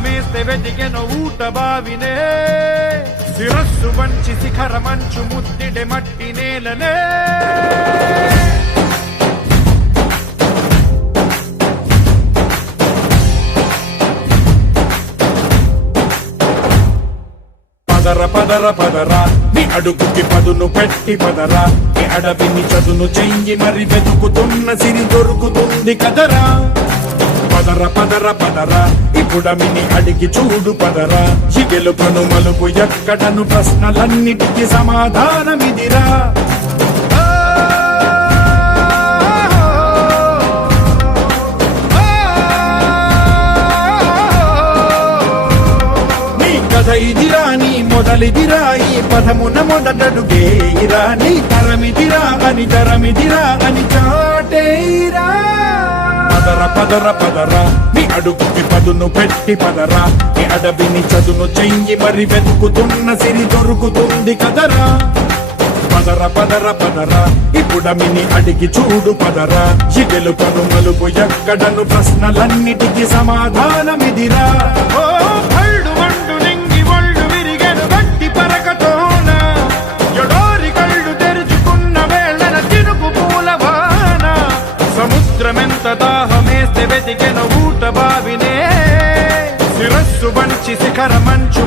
దాహమేస్తే వెతికెను ఊట బావినే శిరస్సు వంచి శిఖర మంచు ముద్దిడే మట్టి నేలనే పదర పదర పదరా నీ అడుగుకి పదును పెట్టి పదరా నీ అడవిని చదును చెయ్యి మరి వెతుకుతున్న సిరి దొరుకుతుంది కదరా పదర పదర పదరా ఇప్పుడమిని అడిగి చూడు పదరా ఈ గెలుపను మలుపు ఎక్కడను ప్రశ్నలన్నిటికీ సమాధానమిదిరా ఇదిరా నీ మొదలిదిరా ఈ పదమున మొదటడుగేయిరా నీ తరమిదిరా అని చాటేరా పదర పదర పదరా నీ అడుగుకి పదును పెట్టి పదరా నీ అడవిని చదును చెయ్యి మరి వెతుకుతున్న సిరి దొరుకుతుంది కదరా పదర పదర పదరా ఇప్పుడమిని అడిగి చూడు పదరా ఈ గెలుపను మలుపు ఎక్కడను ప్రశ్నలన్నిటికీ సమాధానమిదిరా సముద్రమెంత దాహమేస్తే వెతికెను ఊట బావినే శిరస్సు వంచి శిఖర మంచు